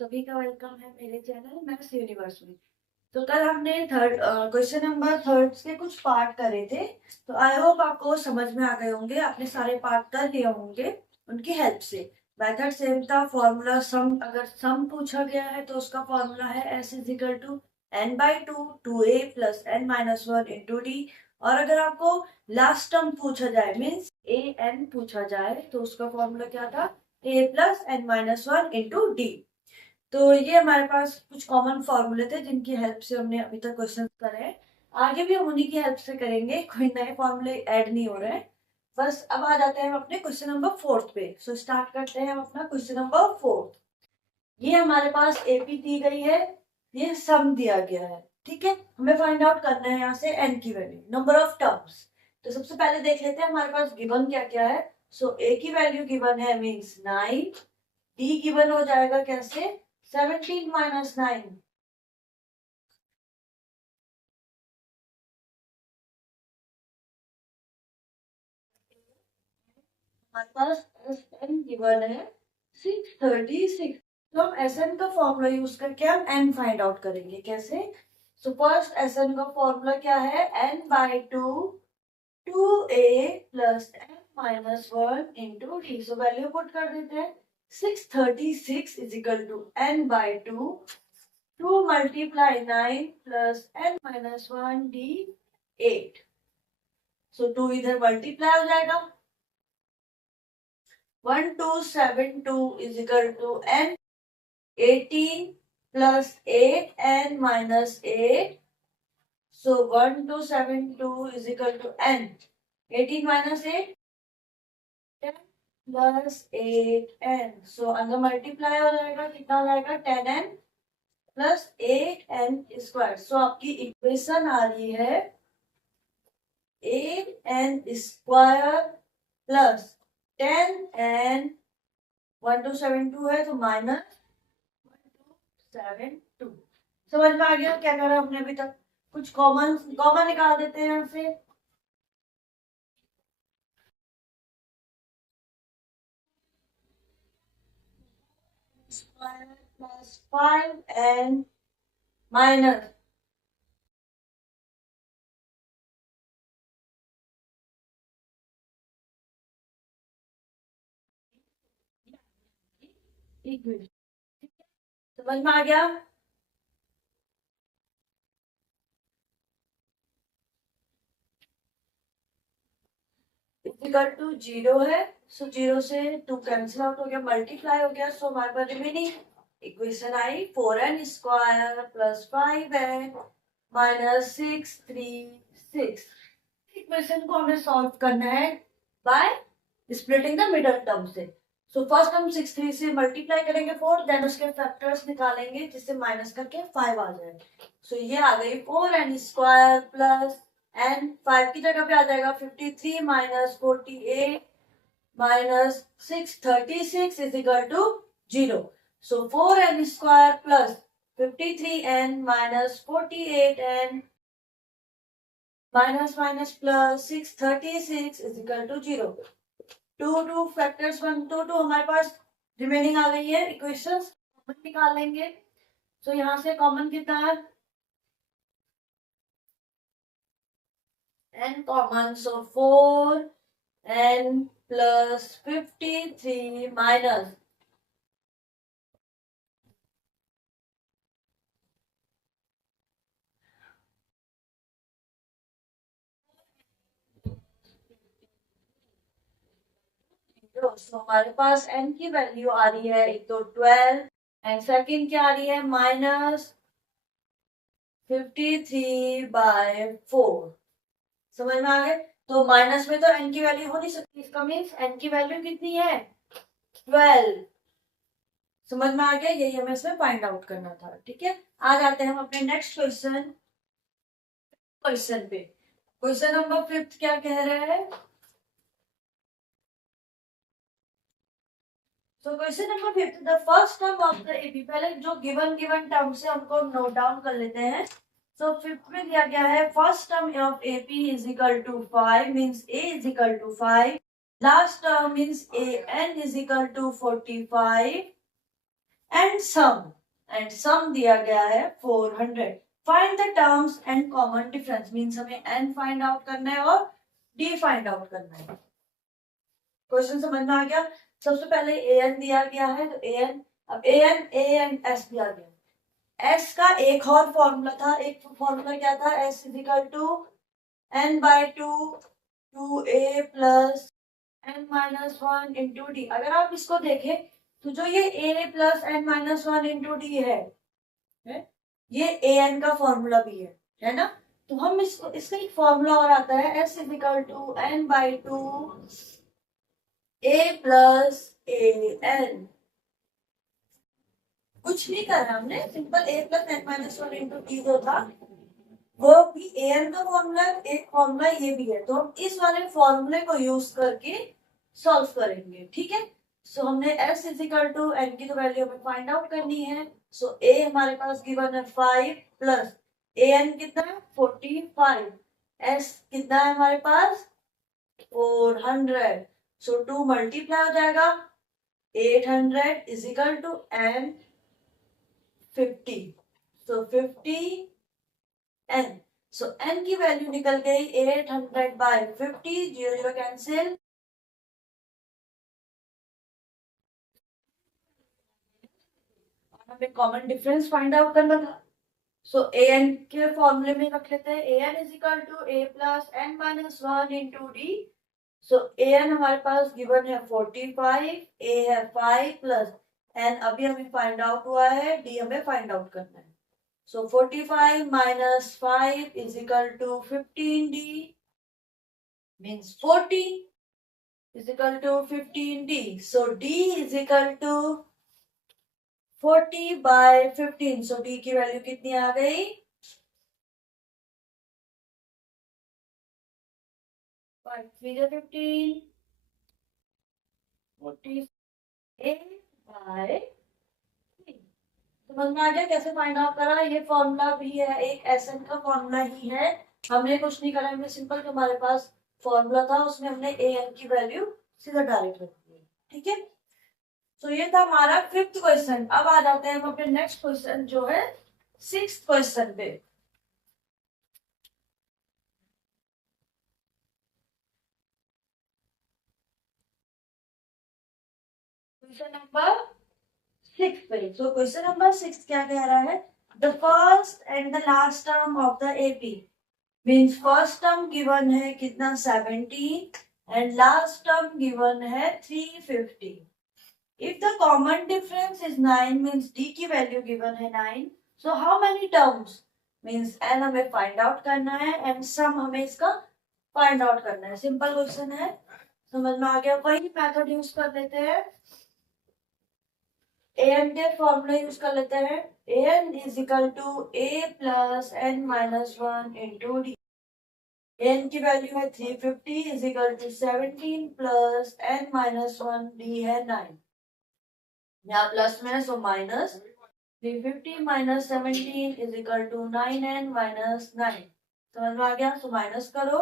सभी का वेलकम है मेरे चैनल मैथ्स यूनिवर्स में। तो कल हमने थर्ड क्वेश्चन नंबर थर्ड के कुछ पार्ट करे थे। तो आई होप आपको समझ में आ गए होंगे, आपने सारे पार्ट कर लिए होंगे उनकी हेल्प से। मेथड सेम था, फॉर्मूला सम, अगर सम पूछा गया है तो उसका फॉर्मूला है S is equal to N by two two A plus N minus one into D. और अगर आपको लास्ट टर्म पूछा जाए मीन्स ए एन पूछा जाए तो उसका फॉर्मूला क्या था, a plus N minus one into d. तो ये हमारे पास कुछ कॉमन फॉर्मूले थे जिनकी हेल्प से हमने अभी तक क्वेश्चन करे हैं। आगे भी हम उन्हीं की हेल्प से करेंगे, कोई नए फॉर्मूले ऐड नहीं हो रहे हैं। बस अब आ जाते हैं हम अपने क्वेश्चन नंबर फोर्थ पे। सो स्टार्ट करते हैं हम अपना क्वेश्चन नंबर फोर्थ। ये हमारे पास एपी दी गई है, ये सम दिया गया है। ठीक है, हमें फाइंड आउट करना है यहाँ से एन की वैल्यू, नंबर ऑफ टर्म्स। तो सबसे पहले देख लेते हैं हमारे पास गिवन क्या क्या है। सो ए की वैल्यू गिवन है मीन्स 9। डी गिवन हो जाएगा कैसे, 17 माइनस 9। हमारे पास एस एन गिवन है 636। तो हम एस एन का फॉर्मूला यूज करके हम एन फाइंड आउट करेंगे। कैसे? सो फर्स्ट एस एन का फॉर्मूला क्या है, N by two two A plus N minus one into D. So value put कर देते हैं, 636 is equal to N by two, 2 multiply 9 plus N minus one D 8। So 2 इधर multiply हो जाएगा, 1272 is equal to n, 18 plus 8 n minus 8. So 1272 is equal to n. 18 minus 8, 10 plus 8n. So अंदर multiply हो जाएगा, कितना हो जाएगा 10n plus 8n square. सो आपकी इक्वेशन आ रही है 8n स्क्वायर प्लस 10n, 1272 है तो माइनस 1272। समझ में आ गया क्या करा हमने अभी तक? कुछ कॉमन कॉमन निकाल देते हैं यहाँ से। स्क्वायर प्लस 5n माइनस समझ में आ गया? इक्वल टू 0 है, सो 0 से 2 कैंसिल आउट हो गया, मल्टीप्लाई हो गया। सो हमारे पास रिमेनिंग इक्वेशन आई 4n square plus 5n minus 636। Equation को हमें सॉल्व करना है by splitting the middle term से। सो फर्स्ट हम 63 से मल्टीप्लाई करेंगे 4, देन उसके फैक्टर्स निकालेंगे जिससे माइनस करके 5 आ जाए। सो ये आ गई 4n स्क्वायर प्लस एन, 5 की जगह पे आ जाएगा 53 minus 48 minus 636 is equal to 0। So 4n square plus 53n minus 48n minus minus plus 636 is equal to 0। Two factors 1 two हमारे पास रिमेनिंग आ गई है इक्वेशंस, कॉमन निकाल लेंगे। सो यहाँ से कॉमन कितना है, n कॉमन, सो 4n प्लस 53 माइनस सो हमारे पास n की वैल्यू आ रही है एक तो 12 एंड सेकंड क्या आ रही है माइनस 53/4। समझ में आ गए? तो माइनस में तो n की वैल्यू हो नहीं सकती, इसका मीन्स n की वैल्यू कितनी है 12। समझ में आ गया? यही हमें इसमें फाइंड आउट करना था। ठीक है, आ जाते हैं हम अपने नेक्स्ट क्वेश्चन पे। क्वेश्चन नंबर 5 क्या कह रहे हैं? So question number 5, the first term of the AP, पहले जो गिवन टर्म से हमको नोट डाउन कर लेते हैं। सो 5th में दिया गया है first term of AP is equal to 5 means a is equal to 5, last term means a n is equal to 45 and sum दिया गया है 400। Find the terms and common difference, means हमें n फाइंड आउट करना है और d find out करना है। Question समझ में आ गया। सबसे पहले an दिया गया है, तो an, अब an a एंड s दिया गया। s का एक और फॉर्मूला था, एक फॉर्मूला क्या था, s is equal to n/2 2a plus n-1 into D. अगर आप इसको देखें तो जो ये a plus n-1 into D है, ये an का फॉर्मूला भी है ना। तो हम इसको, इसका एक फॉर्मूला और आता है, s is equal to n/2 a plus an। कुछ नहीं करा हमने, simple a plus n-1 into D जो था वो भी an का फॉर्मूला, एक फॉर्मूला ये भी है, तो हम इस वाले फॉर्मूले को यूज करके सॉल्व करेंगे, ठीक है। सो हमने s is equal to n की तो वैल्यू हमें फाइंड आउट करनी है। सो a हमारे पास गिवन है 5 प्लस an कितना है 45, s कितना है हमारे पास 400। सो 2 मल्टीप्लाई हो जाएगा 800 is equal to n 50। So 50 n, so n की वैल्यू निकल गई 800/50, 0 0 कैंसिल, हमें कॉमन डिफरेंस फाइंड आउट करना था। सो an के फॉर्मूले में रख लेते हैं, an is equal to a plus n-1 into D. So an हमारे पास गिवन है 45, a है 5 प्लस n अभी हमें फाइंड आउट हुआ है, d हमें फाइंड आउट करना है। So 45 minus 5 is equal to 15d, means 40 is equal to 15d. So d is equal to 40/15. So d की वैल्यू कितनी आ गई 5 3 15 40 a/3। समझ में आ गया कैसे फाइंड आउट करा। ये फॉर्मूला भी है, एक एसएन का फॉर्मूला ही है, हमने कुछ नहीं करा, हमने सिंपल जो हमारे पास फॉर्मूला था उसमें हमने ए एन की वैल्यू सीधा डायरेक्ट रख दी, ठीक है। तो ये था हमारा 5th क्वेश्चन। अब आ जाते हैं हम अपने नेक्स्ट क्वेश्चन जो है 6th क्वेश्चन पे। क्वेश्चन नंबर 6 पे। सो क्वेश्चन नंबर 6 क्या कह रहा है, the first and the last term of the AP, means first term given है कितना 70 एंड लास्ट टर्म गिवन है 350। If the common difference is 9, means d की वैल्यू गिवन है 9, so how many terms, means n हमें find out करना है and some हमें इसका फाइंड आउट करना है। सिंपल क्वेश्चन है, समझ में आ गया। वही मेथड यूज कर लेते हैं, an के फॉर्मूले यूज कर लेते हैं, an is equal to a plus n-1 into D. n की वैल्यू है 350 is equal to 17 plus n-1, d है 9, यहाँ प्लस में है so minus 350 minus 17 is equal to 9n minus 9। समझ में आ गया। सो माइनस करो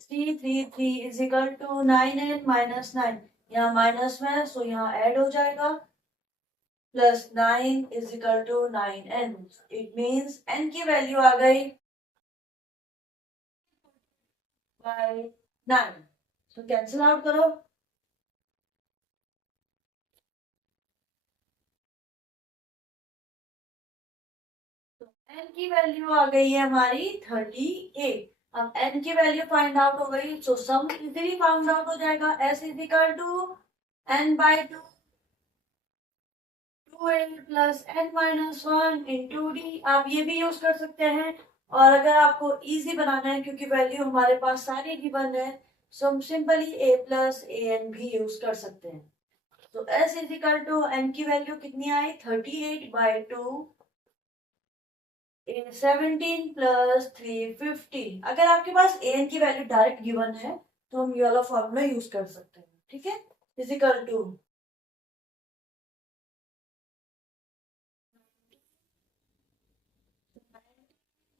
333 is equal to 9n minus 9, यहाँ माइनस में है सो यहाँ ऐड हो जाएगा, plus 9 is equal to 9n। It means n की वैल्यू आ गई 9। सो कैंसिल आउट करो, n की वैल्यू आ गई है हमारी 38। अब n की वैल्यू फाइंड आउट हो गई, तो सम इजीली फाइंड आउट हो जाएगा, s is equal to n/2 2a plus n-1 into D. आप ये भी यूज कर सकते हैं, और अगर आपको इजी बनाना है क्योंकि वैल्यू हमारे पास सारी गिवन है, सो हम सिंपली a प्लस an भी यूज कर सकते हैं। तो s is equal to n की वैल्यू कितनी आई 38/2 17 प्लस 350। अगर आपके पास an की वैल्यू डायरेक्ट गिवन है तो हम ये वाला फॉर्मूला यूज कर सकते हैं, ठीक है। इज इक्वल टू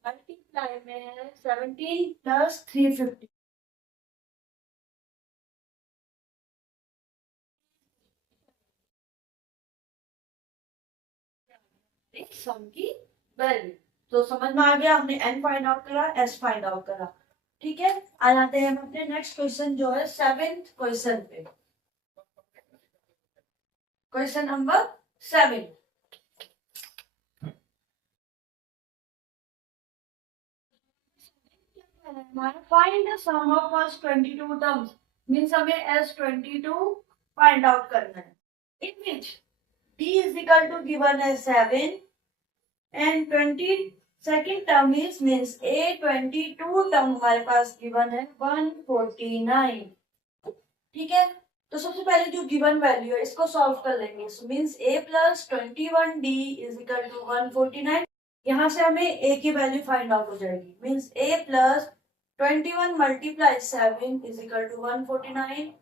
मल्टीप्लाई में 17 प्लस 350, सम की वैल्यू। तो समझ में आ गया, हमने n फाइंड आउट करा, s फाइंड आउट करा। ठीक है, आ जाते हैं हम अपने नेक्स्ट क्वेश्चन जो है 7th क्वेश्चन पे। Question number 7। Find the sum of first 22 terms, means हमें s22 फाइंड आउट करना है, in which d is equal to given as 7 and 22nd term is means a 22 term हमारे पास given है 149। ठीक है, तो सबसे पहले जो गिवन वैल्यू है इसको सॉल्व कर लेंगे। So means a plus 21d is equal to 149। यहाँ से हमें a की वैल्यू फाइंड आउट हो जाएगी। Means a plus 21 multiply 7 is equal to 149।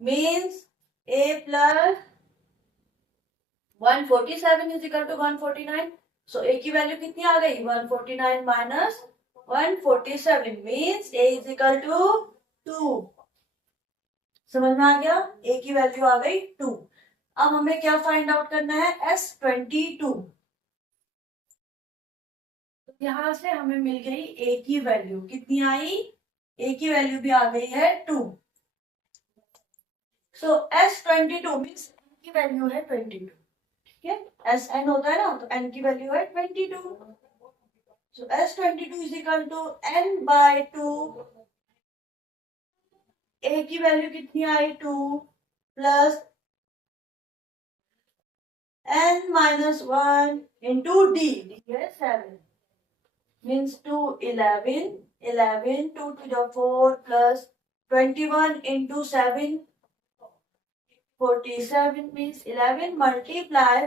Means a plus 147 is equal to 149। So a की वैल्यू कितनी आ गई? 149 minus 147 means a is equal to 2। समझ में आ गया, a की वैल्यू आ गई 2। अब हमें क्या फाइंड आउट करना है? s22। तो यहां से हमें मिल गई a की वैल्यू, कितनी आई? a की वैल्यू भी आ गई है 2। सो s22 मीन्स n की वैल्यू है 22। ठीक है, एस एन होता है ना, तो n की वैल्यू है 22। So s22 is equal to n by 2। a की वैल्यू कितनी आई? 2 plus n minus 1 into d, D है 7 means 2 11 11 2 to the 4 plus 21 into 7 47 means 11 multiply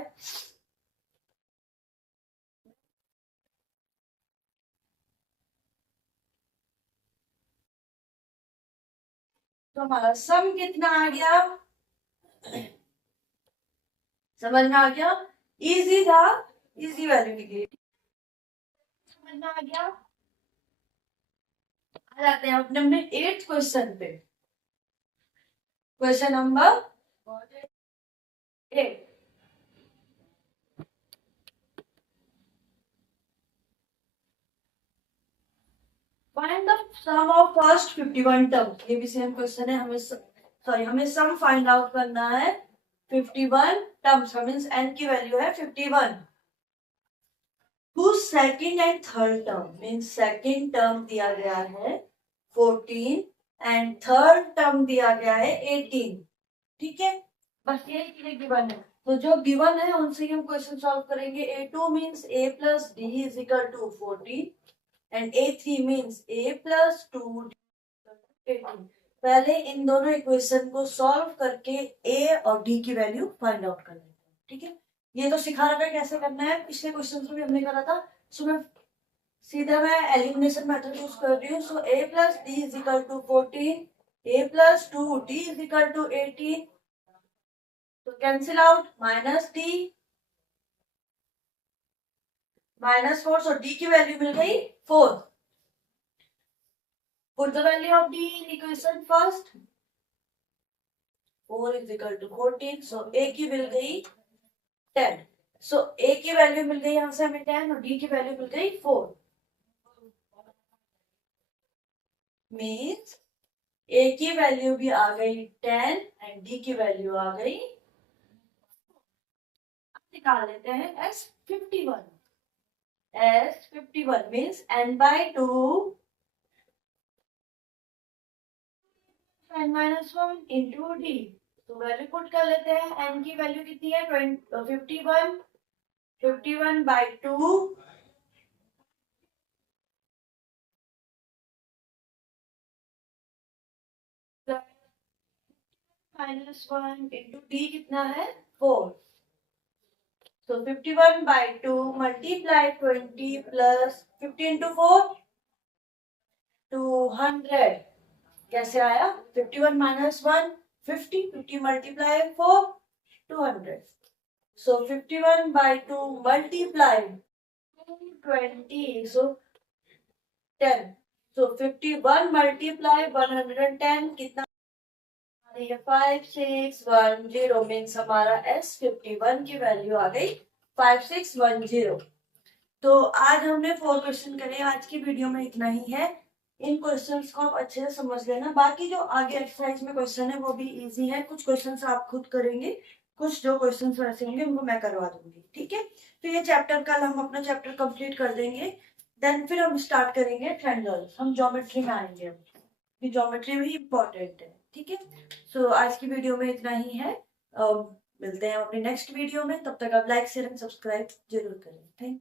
तो हमारा सम कितना आ गया? समझ में आ गया, इजी था, इजी वैल्यू निकली। समझ में आ गया। आ जाते हैं अपने 8th क्वेश्चन पे। Question number 8। Find the sum of first 51 term. ये भी सेम क्वेश्चन है, हमें सम फाइंड आउट करना है 51 टर्म्स, मींस n की वैल्यू है 51। Second and third term, means second term दिया गया है 14 एंड थर्ड टर्म दिया गया है 18। ठीक है, बस ये चीजें गिवन है, तो जो गिवन है उनसे हम क्वेश्चन सॉल्व करेंगे। a2 means a plus d is equal to 14 and a3 means a plus 2 18। पहले इन दोनों इक्वेशन को सॉल्व करके a और d की वैल्यू फाइंड आउट कर लेते हैं। ठीक है, ये तो सिखा रखा है कैसे करना है, पिछले क्वेश्चन में भी हमने करा था। सो मैं एलिमिनेशन मेथड यूज कर रही हूँ। So a plus D is equal to 14, a plus 2d is equal to 18। तो cancel out, minus D minus 4। So d की वैल्यू मिल गई 4। Put the value of d in equation first. 4 is equal to 14. So a की मिल गई 10। So a की value मिल गई यहाँ से हमें 10 और d की वैल्यू मिल गई 4। मीन्स a की वैल्यू भी आ गई 10 एंड d की वैल्यू आ गई। निकाल लेते हैं s51। s51 means n by 2 n minus 1 into d। तो वैल्यू पुट कर लेते हैं। n की वैल्यू कितनी है? 51 51 by 2 माइनस 1 इंटू d कितना है? 4। तो 51 by 2 मल्टीप्लाई 20 प्लस 50 इंटू 4 200। कैसे आया? 51 minus 1 50, 50 multiply 4 200। So 51 by 2 multiply 20 so 10। So 51 multiply 110 कितना? 5610 मीन्स हमारा s51 की वैल्यू आ गई 5610। तो आज हमने 4 क्वेश्चन करे। आज की वीडियो में इतना ही है। इन क्वेश्चंस को आप अच्छे से समझ लेना। बाकी जो आगे एक्सरसाइज में क्वेश्चन है वो भी इजी है। कुछ क्वेश्चंस आप खुद करेंगे, कुछ जो क्वेश्चंस वैसे होंगे उनको मैं करवा दूंगी, ठीक है। तो ये चैप्टर कल हम अपना चैप्टर कंप्लीट कर देंगे। देन फिर हम स्टार्ट करेंगे ट्रायंगल्स। हम ज्योमेट्री में आएंगे अब, ये ज्योमेट्री भी इम्पोर्टेंट है, ठीक है। सो आज की वीडियो में इतना ही है। मिलते हैं अपनी नेक्स्ट वीडियो में। तब तक आप लाइक शेयर एंड सब्सक्राइब जरूर करें। थैंक